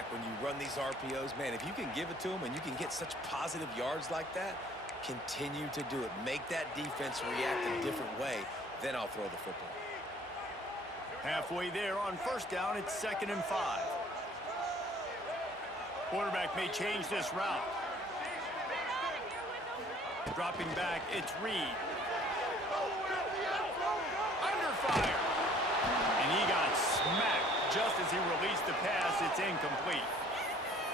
quarterback when you run these RPOs. Man, if you can give it to them and you can get such positive yards like that, continue to do it. Make that defense react a different way. Then I'll throw the football. Halfway there on first down, it's 2nd and 5. Quarterback may change this route. Dropping back, it's Reed. Under fire. And he got smacked just as he released the pass. It's incomplete.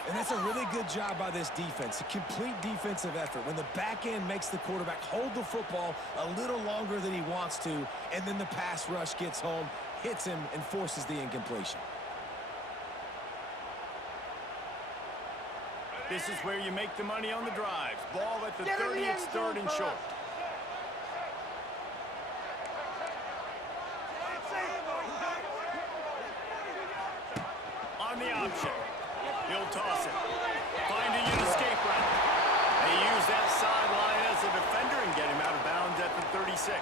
And that's a really good job by this defense, a complete defensive effort. When the back end makes the quarterback hold the football a little longer than he wants to, and then the pass rush gets home, hits him, and forces the incompletion. This is where you make the money on the drives. Ball at the 30, it's 3rd and short. On the option. He'll toss it. Finding an escape route. They use that sideline as a defender and get him out of bounds at the 36.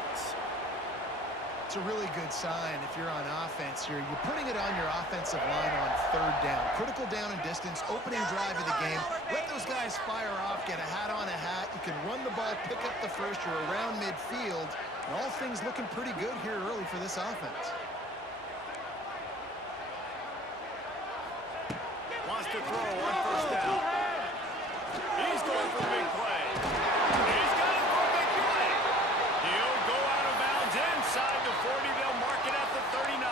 It's a really good sign if you're on offense here. You're putting it on your offensive line on 3rd down. Critical down and distance, opening drive of the game. Let those guys fire off, get a hat on a hat. You can run the ball, pick up the first. You're around midfield. And all things looking pretty good here early for this offense. Wants to throw on first down. He's going for the big play. He's got it for a big play. He'll go out of bounds inside the 40. They'll mark it at the 39.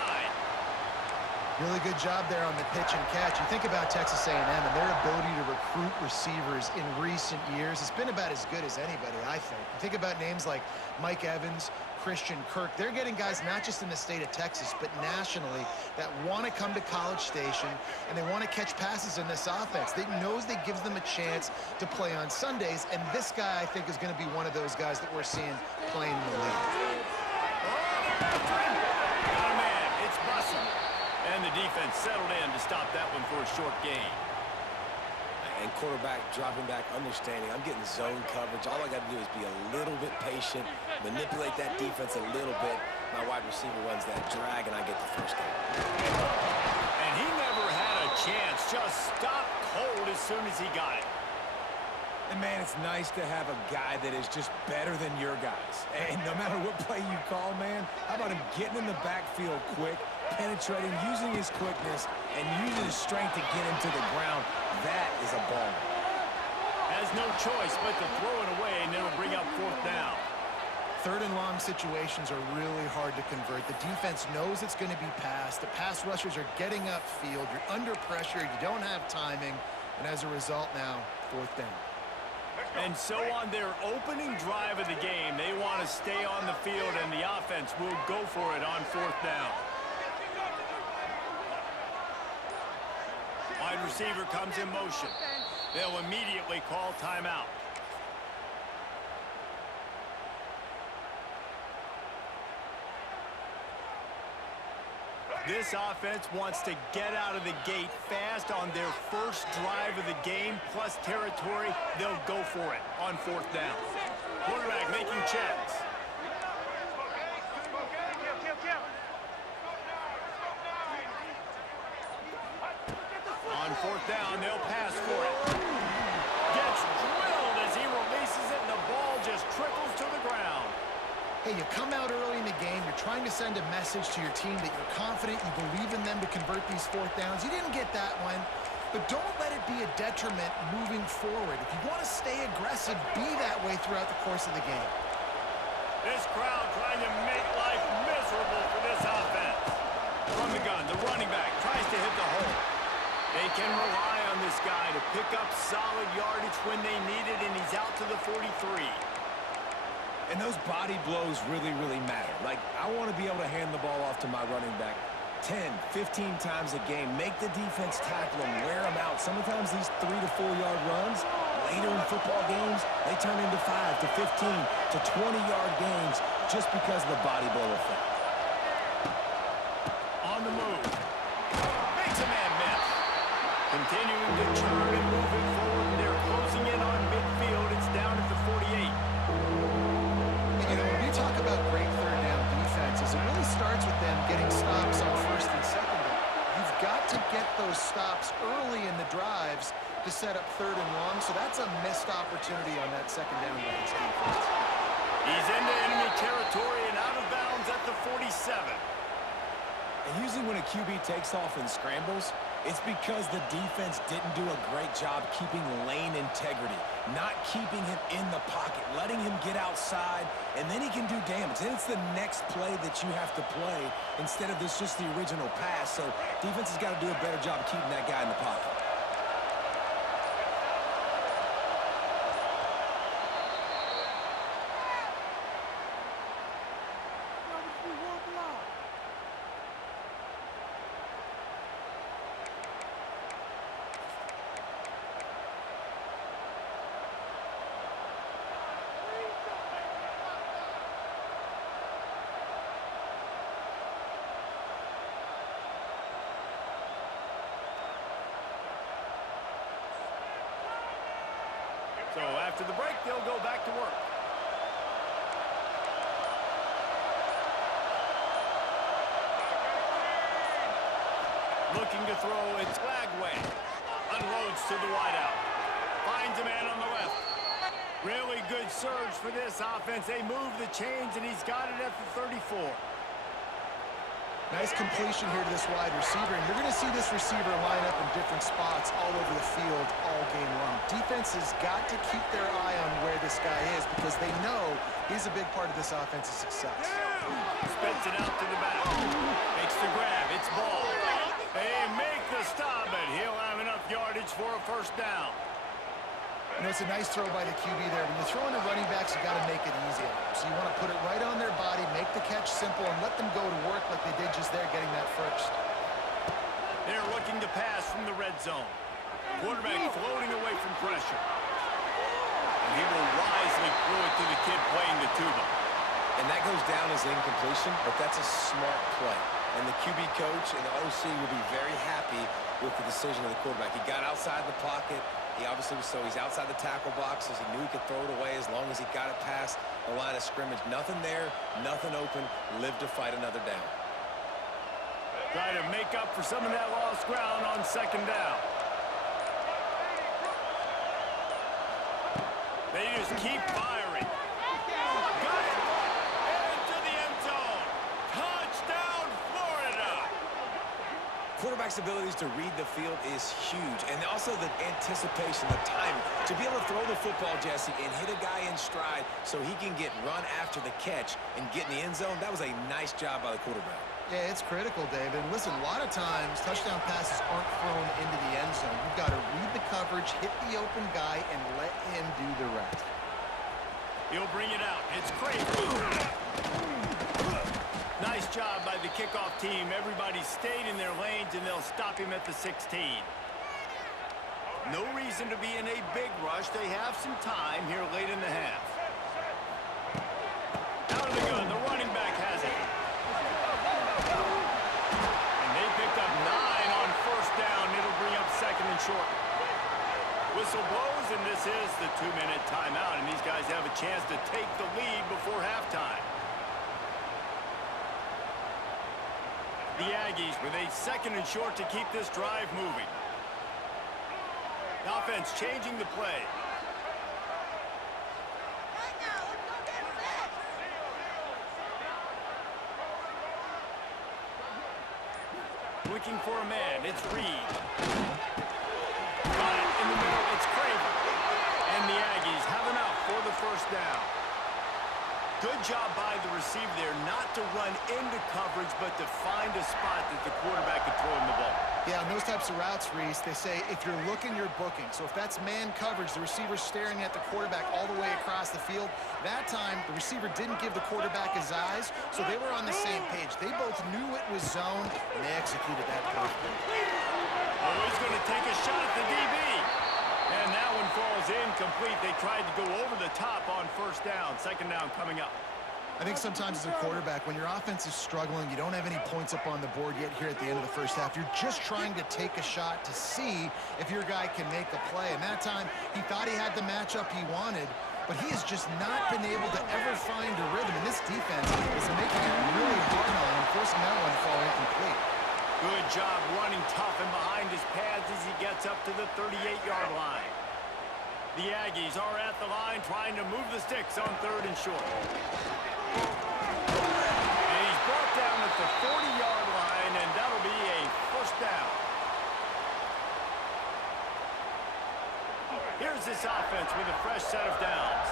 Really good job there on the pitch and catch. You think about Texas A&M and their ability to recruit receivers in recent years. It's been about as good as anybody, I think. You think about names like Mike Evans, Christian Kirk. They're getting guys not just in the state of Texas, but nationally that want to come to College Station and they want to catch passes in this offense. They knows that gives them a chance to play on Sundays, and this guy, I think, is going to be one of those guys that we're seeing playing in the league. Got a man. It's Bussell. And the defense settled in to stop that one for a short gain. And quarterback dropping back, understanding I'm getting zone coverage. All I got to do is be a little bit patient, manipulate that defense a little bit. My wide receiver runs that drag, and I get the first down. And he never had a chance. Just stopped cold as soon as he got it. And, man, it's nice to have a guy that is just better than your guys. And no matter what play you call, man, how about him getting in the backfield quick, penetrating, using his quickness, and using his strength to get him to the ground. That is a ball. Has no choice but to throw it away, and it'll bring up 4th down. 3rd and long situations are really hard to convert. The defense knows it's going to be passed. The pass rushers are getting upfield. You're under pressure. You don't have timing. And as a result now, 4th down. And so on their opening drive of the game, they want to stay on the field, and the offense will go for it on 4th down. Wide receiver comes in motion. They'll immediately call timeout. This offense wants to get out of the gate fast on their first drive of the game, plus territory. They'll go for it on 4th down. Quarterback making checks. On 4th down, they'll pass for it. Gets drilled as he releases it, and the ball just trickles to the ground. Hey, you come out early in the game, you're trying to send a message to your team that you're confident, you believe in them to convert these 4th downs. You didn't get that one, but don't let it be a detriment moving forward. If you want to stay aggressive, be that way throughout the course of the game. This crowd trying to make life miserable for this offense. From the gun, the running back tries to hit the hole. They can rely on this guy to pick up solid yardage when they need it, and he's out to the 43. And those body blows really, really matter. Like, I want to be able to hand the ball off to my running back 10, 15 times a game. Make the defense tackle them, wear them out. Sometimes these 3 to 4 yard runs, later in football games, they turn into 5 to 15 to 20-yard games just because of the body blow effect. On the move. Makes a man miss. Continuing to turn and move it forward. They're closing in on midfield. It's down at the 48. You know, when we talk about great 3rd down defenses, it really starts with them getting stops on 1st and 2nd down. You've got to get those stops early in the drives to set up 3rd and long, so that's a missed opportunity on that 2nd down by this defense. He's into enemy territory and out of bounds at the 47. And usually when a QB takes off and scrambles, it's because the defense didn't do a great job keeping lane integrity, not keeping him in the pocket, letting him get outside, and then he can do damage. Then it's the next play that you have to play instead of this just the original pass. So defense has got to do a better job of keeping that guy in the pocket. So after the break, they'll go back to work. Looking to throw, it's Lagway. Unloads to the wideout. Finds a man on the left. Really good surge for this offense. They move the chains, and he's got it at the 34. Nice completion here to this wide receiver, and you're going to see this receiver line up in different spots all over the field all game long. Defense has got to keep their eye on where this guy is because they know he's a big part of this offense's success. Spits it out to the back. Makes the grab. It's ball. They make the stop, but he'll have enough yardage for a 1st down. You know, it's a nice throw by the QB there. When you're throwing to running backs, you got to make it easy on them. So you want to put it right on their body, make the catch simple, and let them go to work like they did just there getting that 1st. They're looking to pass from the red zone. Quarterback floating away from pressure. And he will wisely throw it to the kid playing the tuba. And that goes down as incompletion, but that's a smart play. And the QB coach and the OC will be very happy with the decision of the quarterback. He got outside the pocket. He obviously was, so he's outside the tackle boxes. He knew he could throw it away as long as he got it past the line of scrimmage. Nothing there, nothing open. Live to fight another down. Try to make up for some of that lost ground on 2nd down. They just keep firing. Got it! Into the end zone. Touchdown, Florida! Quarterback's abilities to read the field is huge, and also the anticipation, the timing. To be able to throw the football, Jesse, and hit a guy in stride so he can get run after the catch and get in the end zone, that was a nice job by the quarterback. Yeah, it's critical, David. Listen, a lot of times touchdown passes aren't thrown into the end zone. You've got to read the coverage, hit the open guy, and let him do the rest. He'll bring it out. It's crazy. Nice job by the kickoff team. Everybody stayed in their lanes, and they'll stop him at the 16. No reason to be in a big rush. They have some time here late in the half. Out of the gun. The running back has it. And they picked up 9 on 1st down. It'll bring up 2nd and short. Whistle blows, and this is the 2-minute timeout, and these guys have a chance to take the lead before halftime. The Aggies with a 2nd and short to keep this drive moving. The offense changing the play. Looking for a man. It's Reed. Got it in the middle. It's Craven. And the Aggies have enough for the 1st down. Good job by the receiver there not to run into coverage, but to find a spot that the quarterback could throw him the ball. Yeah, on those types of routes, Reese, they say if you're looking, you're booking. So if that's man coverage, the receiver's staring at the quarterback all the way across the field. That time, the receiver didn't give the quarterback his eyes, so they were on the same page. They both knew it was zone, and they executed that perfectly. Oh, he's going to take a shot at the DB. And that one falls incomplete. They tried to go over the top on 1st down. 2nd down coming up. I think sometimes as a quarterback, when your offense is struggling, you don't have any points up on the board yet here at the end of the 1st half. You're just trying to take a shot to see if your guy can make a play. And that time, he thought he had the matchup he wanted, but he has just not been able to ever find a rhythm. And this defense is making it really hard on him, forcing that one to fall incomplete. Good job running tough and behind his pads as he gets up to the 38-yard line. The Aggies are at the line trying to move the sticks on 3rd and short. And he's brought down at the 40-yard line, and that'll be a first down. Here's this offense with a fresh set of downs.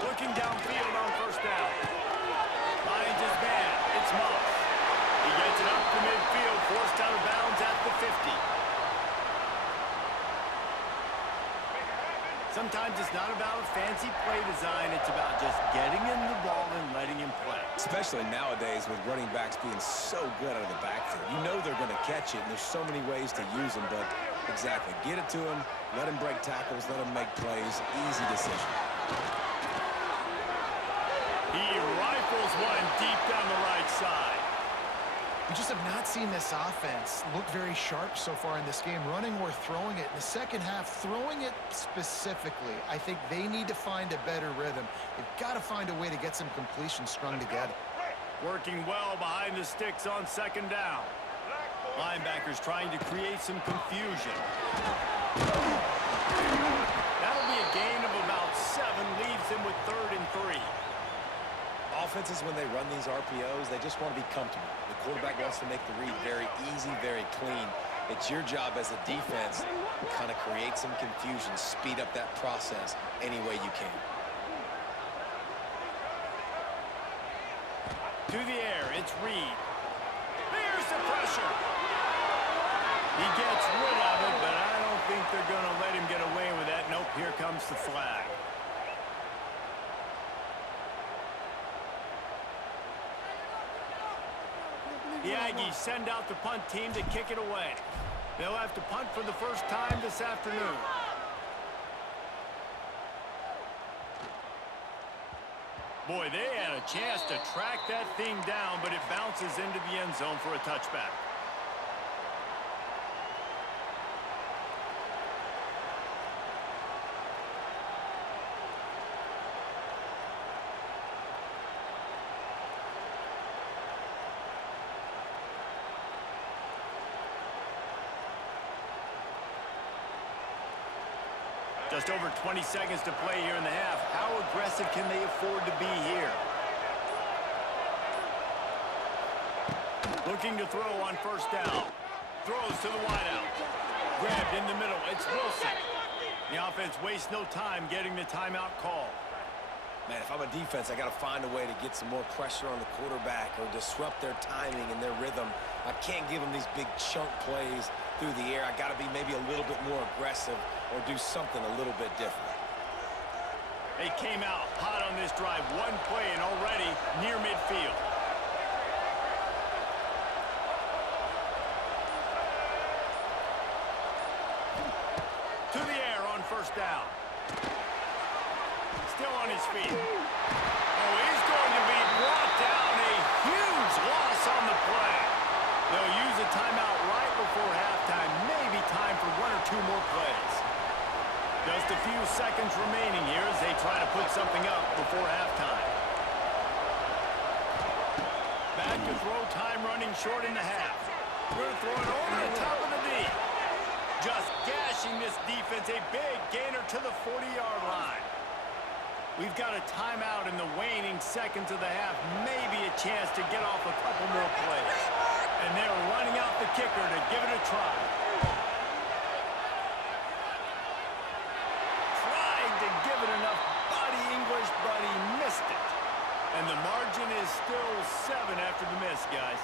Looking downfield on first down. Finds his man. It's Moss. He gets it up to midfield, forced out of bounds at the 50. Sometimes it's not about a fancy play design. It's about just getting him the ball and letting him play. Especially nowadays with running backs being so good out of the backfield. You know they're going to catch it, and there's so many ways to use them, but exactly. Get it to him, let him break tackles, let him make plays. Easy decision. He rifles one deep down the right side. We just have not seen this offense look very sharp so far in this game, running or throwing it. In the second half, throwing it specifically, I think they need to find a better rhythm. They've got to find a way to get some completions strung together. Working well behind the sticks on 2nd down. Linebackers trying to create some confusion. That'll be a gain of about 7, leaves him with 3rd and 3. Offenses, when they run these RPOs, they just want to be comfortable. The quarterback wants to make the read very easy, very clean. It's your job as a defense to kind of create some confusion, speed up that process any way you can. To the air, it's Reed. There's the pressure. He gets rid of it, but I don't think they're going to let him get away with that. Nope, here comes the flag. The Aggies send out the punt team to kick it away. They'll have to punt for the first time this afternoon. Boy, they had a chance to track that thing down, but it bounces into the end zone for a touchback. Just over 20 seconds to play here in the half. How aggressive can they afford to be here? Looking to throw on first down. Throws to the wideout. Grabbed in the middle. It's Wilson. The offense wastes no time getting the timeout call. Man, if I'm a defense, I got to find a way to get some more pressure on the quarterback or disrupt their timing and their rhythm. I can't give them these big chunk plays through the air. I got to be maybe a little bit more aggressive or do something a little bit different. They came out hot on this drive. One play and already near midfield. To the air on first down. Still on his feet. Oh, he's going to be brought down. A huge loss on the play. They'll use a timeout right before halftime. Maybe time for 1 or 2 more plays. Just a few seconds remaining here as they try to put something up before halftime. Back to throw time, running short in the half. We're going to throw it over the top of the D. Just gashing this defense. A big gainer to the 40-yard line. We've got a timeout in the waning seconds of the half. Maybe a chance to get off a couple more plays. And they're running out the kicker to give it a try. Tried to give it enough body English, but he missed it. And the margin is still 7 after the miss, guys.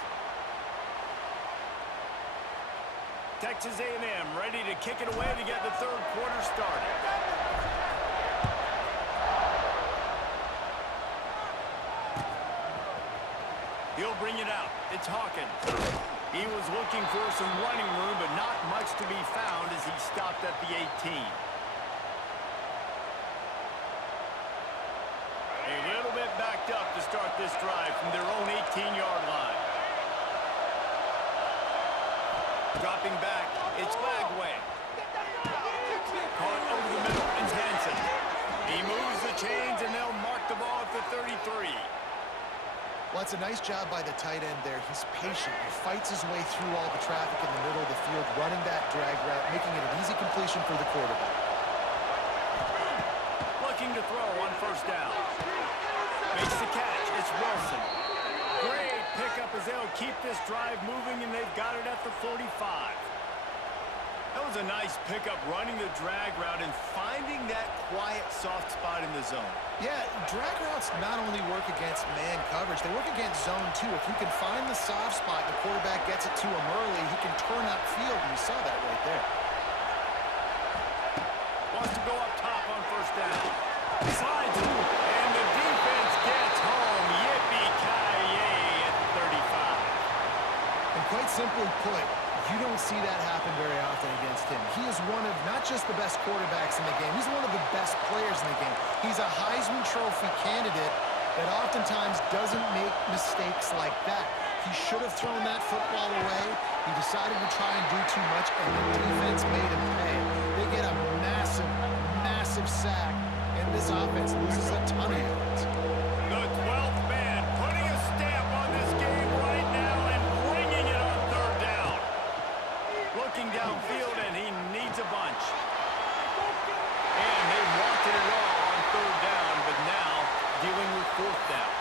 Texas A&M ready to kick it away to get the third quarter started. He'll bring it out. It's Hawkins. He was looking for some running room, but not much to be found as he stopped at the 18. A little bit backed up to start this drive from their own 18-yard line. Dropping back, it's Lagway. Caught over the middle, it's Hansen. He moves the chains, and they'll mark the ball at 33. Well, it's a nice job by the tight end there. He's patient. He fights his way through all the traffic in the middle of the field, running that drag route, making it an easy completion for the quarterback. Looking to throw on first down. Makes the catch. It's Wilson. Great pickup as they'll keep this drive moving, and they've got it at the 45. That was a nice pickup, running the drag route and finding that quiet, soft spot in the zone. Yeah, drag routes not only work against man coverage, they work against zone too. If you can find the soft spot and the quarterback gets it to him early, he can turn upfield, and you saw that right there. Wants to go up top on first down. Slides it, and the defense gets home. Yippee-ki-yay at the 35. And quite simply put, you don't see that happen very often against him. He is one of not just the best quarterbacks in the game, he's one of the best players in the game. He's a Heisman Trophy candidate that oftentimes doesn't make mistakes like that. He should have thrown that football away. He decided to try and do too much, and the defense made him pay. They get a massive, massive sack, and this offense loses a ton of yards. The 12th man putting a stamp on this game right now and bringing it on third down. Looking downfield, and he needs a bunch. And they wanted it all on third down, but now dealing with fourth down.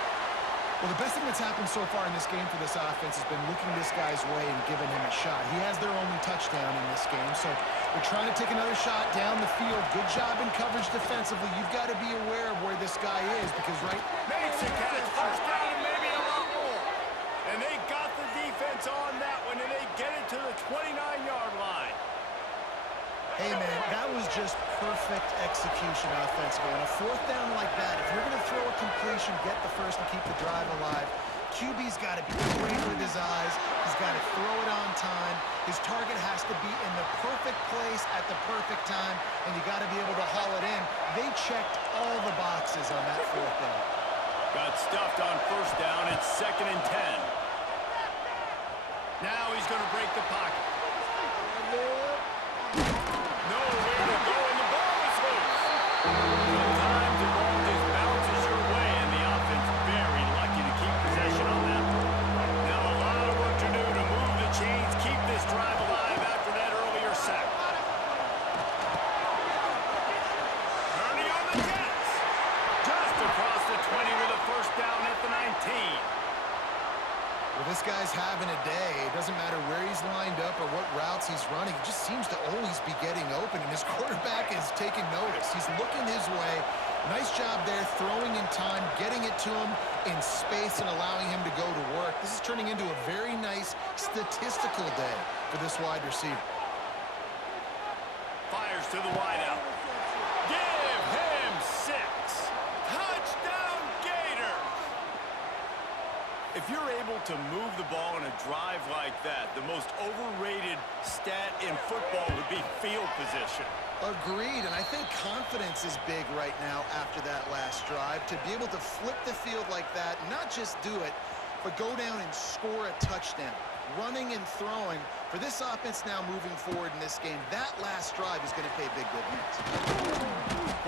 Well, the best thing that's happened so far in this game for this offense has been looking this guy's way and giving him a shot. He has their only touchdown in this game, so they're trying to take another shot down the field. Good job in coverage defensively. You've got to be aware of where this guy is because Makes a catch, first down, and maybe a lot more. And they got the defense on that one, and they get it to the 29-yard line. Hey, man, that was just perfect execution offensively. On a fourth down like that, if you're going to throw a completion, get the first and keep the drive alive, QB's got to be great with his eyes. He's got to throw it on time. His target has to be in the perfect place at the perfect time, and you got to be able to haul it in. They checked all the boxes on that fourth down. Got stuffed on first down. It's 2nd and 10. Now he's going to break the pocket. Nowhere to go, and the ball is loose. Sometimes the ball just bounces your way, and the offense very lucky to keep possession on that one. Now a lot of work to do to move the chains, keep this drive alive after that earlier sack. Turning on the Jets. Just across the 20 with a first down at the 19. Well, this guy's having a day. It doesn't matter where he's lined up or what routes he's running. He just seems to always be getting open, and his quarterback is taking notice. He's looking his way. Nice job there, throwing in time, getting it to him in space and allowing him to go to work. This is turning into a very nice statistical day for this wide receiver. Fires to the wideout. Give him 6. Touchdown, Gator! If you're able to move the ball in a drive like that, the most overrated stat in football would be field position. Agreed, and I think confidence is big right now after that last drive. To be able to flip the field like that, not just do it, but go down and score a touchdown. Running and throwing. For this offense now moving forward in this game, that last drive is going to pay big dividends.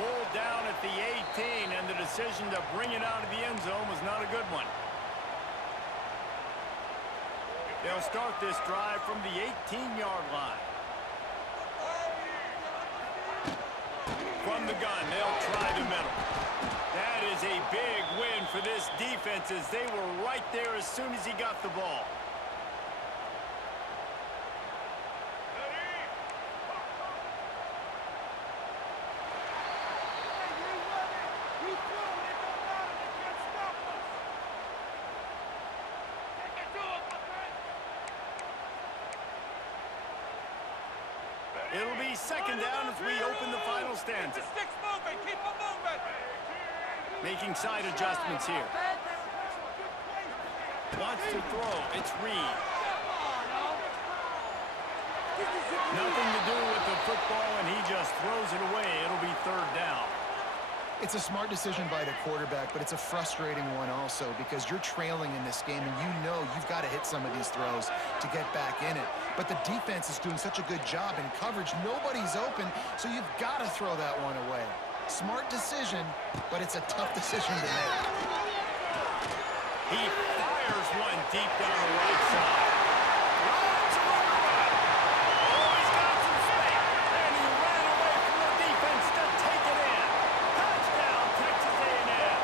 Pulled down at the 18, and the decision to bring it out of the end zone was not a good one. They'll start this drive from the 18-yard line. From the gun, they'll try the middle. That is a big win for this defense as they were right there as soon as he got the ball. It'll be 2nd down as we open the final stanza. Sticks moving, keep them moving. Making side adjustments here. Wants to throw. It's Reed. Nothing to do with the football, and he just throws it away. It'll be 3rd down. It's a smart decision by the quarterback, but it's a frustrating one also because you're trailing in this game and you know you've got to hit some of these throws to get back in it. But the defense is doing such a good job in coverage. Nobody's open, so you've got to throw that one away. Smart decision, but it's a tough decision to make. He fires one deep down the right side. Runs a run. Oh, he's got some space. And he ran away from the defense to take it in. Touchdown, Texas A&M.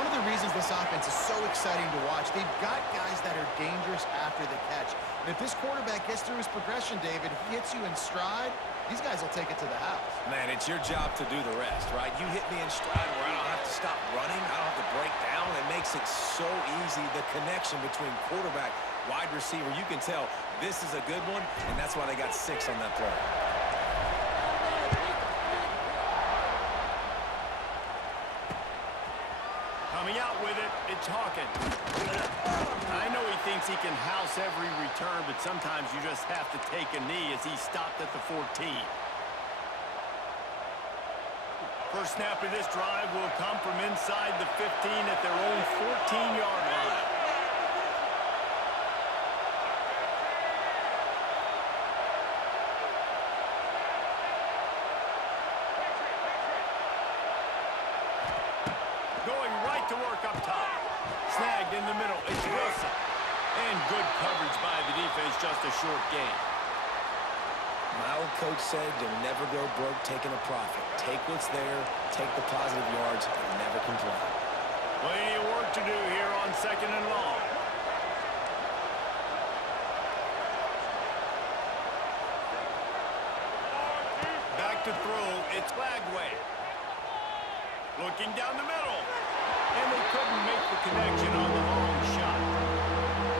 One of the reasons this offense is so exciting to watch, they've got guys that are dangerous after the catch. And if this quarterback gets through his progression, David, he hits you in stride, these guys will take it to the house. Man, it's your job to do the rest, right? You hit me in stride where I don't have to stop running. I don't have to break down. It makes it so easy. The connection between quarterback, wide receiver, you can tell this is a good one, and that's why they got 6 on that play. Coming out with it, it's Hawkins. I know he thinks he can house every return, but sometimes you just have to take a knee as he stopped at the 14. First snap of this drive will come from inside the 15 at their own 14-yard line. Going right to work up top. Snagged in the middle. It's Wilson. And good coverage by the defense, just a short gain. My old coach said you'll never go broke taking a profit. Take what's there, take the positive yards, and never complain. Plenty of work to do here on 2nd and long. Back to throw. It's Flagway. Looking down the middle. And they couldn't make the connection on the long shot.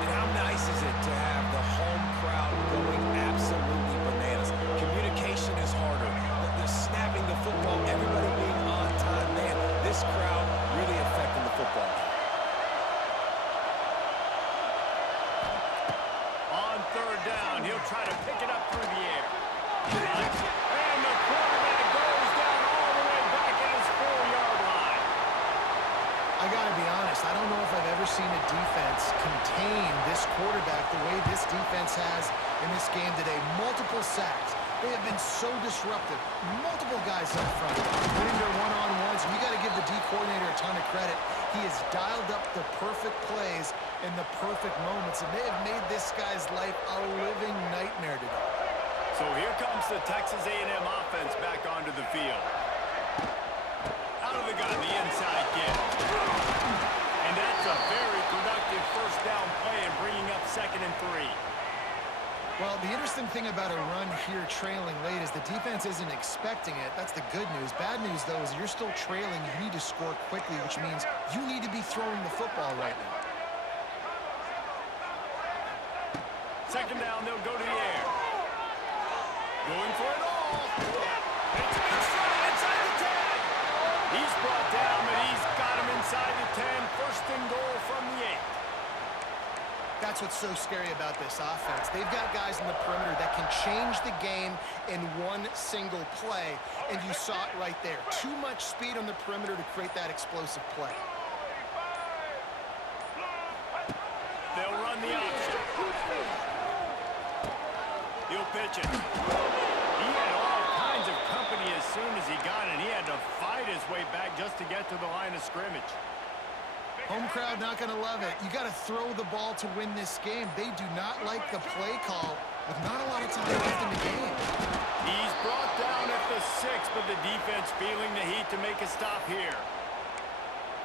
And how nice is it to have the home crowd going absolutely bananas? Communication is harder. The snapping the football, everybody being on time. Man, this crowd really affecting the football game. On 3rd down, he'll try to pick it up through the air. And the quarterback goes down all the way back at his 4-yard line. I gotta be honest, I don't know if I've ever seen a defense contain this quarterback the way this defense has in this game today. Multiple sacks. They have been so disruptive. Multiple guys up front, winning their one-on-ones. You got to give the D coordinator a ton of credit. He has dialed up the perfect plays in the perfect moments, and they have made this guy's life a living nightmare today. So here comes the Texas A&M offense back onto the field. Out of the gun, the inside get. And that's a very productive first down play and bringing up 2nd and 3. Well, the interesting thing about a run here trailing late is the defense isn't expecting it. That's the good news. Bad news, though, is you're still trailing. You need to score quickly, which means you need to be throwing the football right now. 2nd down, they'll go to the air. Going for it all. It's a big strike inside the 10. He's brought down, but he's got him inside the 10. 1st and goal from the 8. That's what's so scary about this offense. They've got guys in the perimeter that can change the game in one single play, and you saw it right there. Too much speed on the perimeter to create that explosive play. They'll run the option. He'll pitch it. He had all kinds of company as soon as he got it. He had to fight his way back just to get to the line of scrimmage. Home crowd not going to love it. You got to throw the ball to win this game. They do not like the play call with not a lot of time left in the game. He's brought down at the 6, but the defense feeling the heat to make a stop here.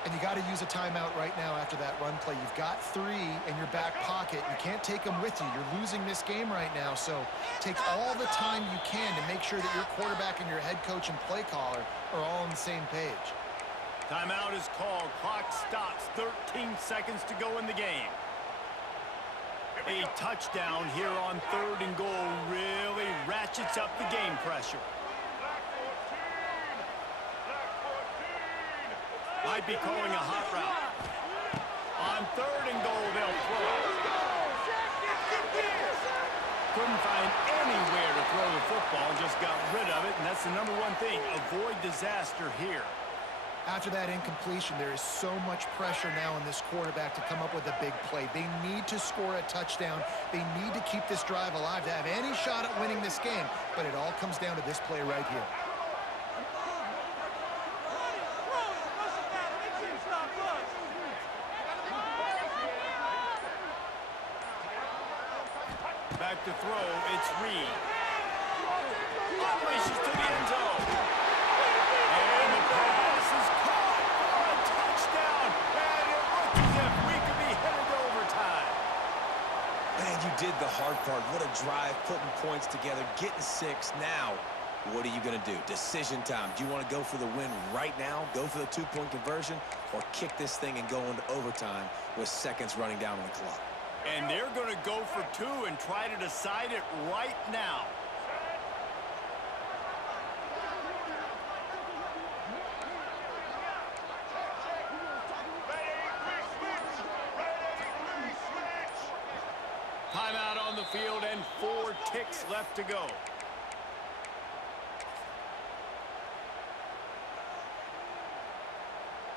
And you got to use a timeout right now after that run play. You've got 3 in your back pocket. You can't take them with you. You're losing this game right now, so take all the time you can to make sure that your quarterback and your head coach and play caller are all on the same page. Timeout is called. Clock stops. 13 seconds to go in the game. A touchdown here on 3rd and goal really ratchets up the game pressure. Might be calling a hot route. On 3rd and goal, they'll throw. Couldn't find anywhere to throw the football, just got rid of it, and that's the #1 thing. Avoid disaster here. After that incompletion, there is so much pressure now on this quarterback to come up with a big play. They need to score a touchdown. They need to keep this drive alive to have any shot at winning this game. But it all comes down to this play right here. Back to throw, it's Reed. Unleashes to the end zone. And the pass is caught for a touchdown. And it looks as if we could be headed to overtime. Man, you did the hard part. What a drive, putting points together, getting 6. Now, what are you going to do? Decision time. Do you want to go for the win right now, go for the 2-point conversion, or kick this thing and go into overtime with seconds running down on the clock? And they're going to go for 2 and try to decide it right now. Timeout on the field and 4 ticks left to go.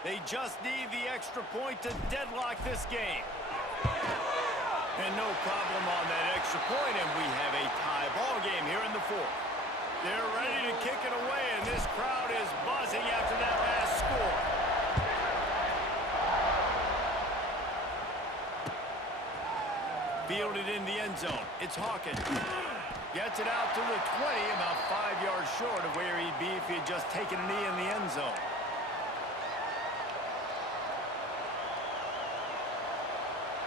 They just need the extra point to deadlock this game. And no problem on that extra point, and we have a tie ball game here in the 4th. They're ready to kick it away, and this crowd is buzzing after that last score. Fielded in the end zone. It's Hawkins. Gets it out to the 20, about 5 yards short of where he'd be if he had just taken a knee in the end zone.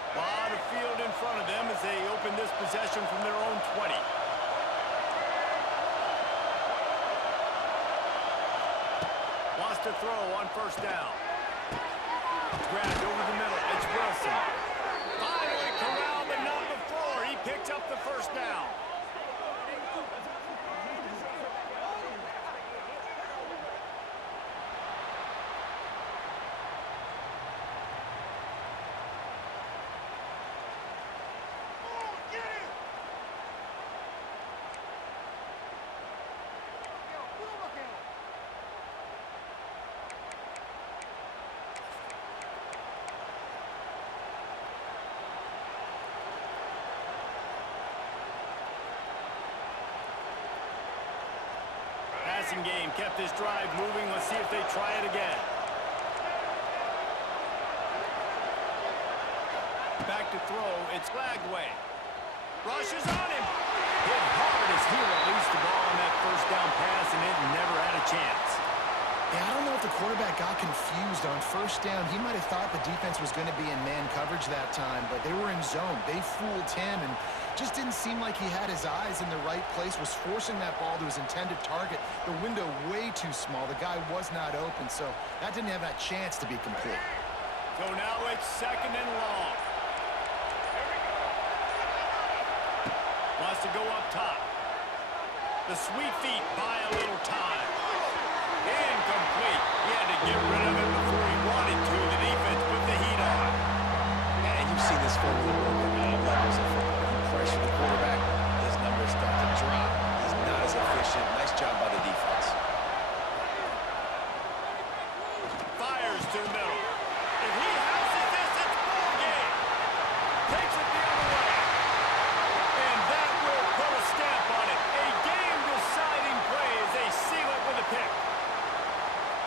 A lot of field in front of them as they open this possession from their own 20. Wants to throw on first down. Grabbed over the middle. It's Wilson. Finally corralled the number 4. He picked up the first down. Passing game kept this drive moving. Let's see if they try it again. Back to throw. It's Flagway. Rushes on him. Hit hard as he released the ball on that first down pass, and it never had a chance. Yeah, I don't know if the quarterback got confused on first down. He might have thought the defense was going to be in man coverage that time, but they were in zone. They fooled him and just didn't seem like he had his eyes in the right place, was forcing that ball to his intended target. The window way too small. The guy was not open, so that didn't have that chance to be complete. So now it's 2nd and long. Wants to go up top. The sweet feet buy a little time. Incomplete. He had to get rid of it before he wanted to. The defense put the heat on. And you've seen this formula work at all levels of football. You pressure the quarterback, his numbers start to drop. He's not as efficient. Nice job by the defense. Fires to the middle. If he houses this, it's ball game. Takes it the other way. And that will put a stamp on it. A game-deciding play as they seal it with a pick.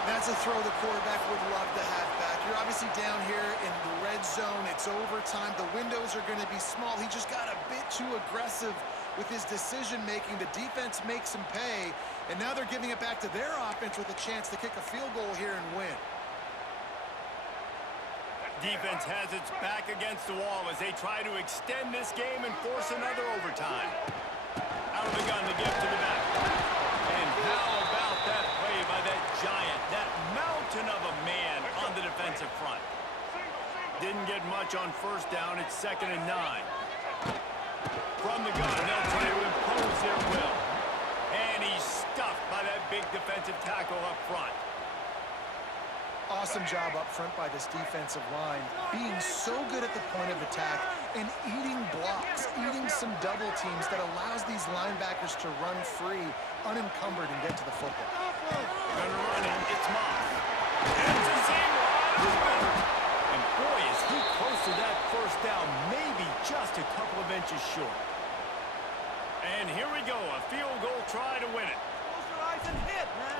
That's a throw the quarterback would love to have back. You're obviously down here in the red zone. It's overtime. The windows are going to be small. He just got a bit too aggressive with his decision-making. The defense makes him pay, and now they're giving it back to their offense with a chance to kick a field goal here and win. Defense has its back against the wall as they try to extend this game and force another overtime. Out of the gun to give to the back. And how about that play by that giant, that mountain of a man on the defensive front? Didn't get much on first down. It's 2nd and 9. From the gun, they'll try to impose their will. And he's stuffed by that big defensive tackle up front. Awesome job up front by this defensive line, being so good at the point of attack and eating blocks, eating some double teams that allows these linebackers to run free, unencumbered, and get to the football. Gonna run it. It's Moss. That's a seam wide open. And boy, is he close to that first down, maybe just a couple of inches short. And here we go, a field goal try to win it. Close your eyes and hit, man.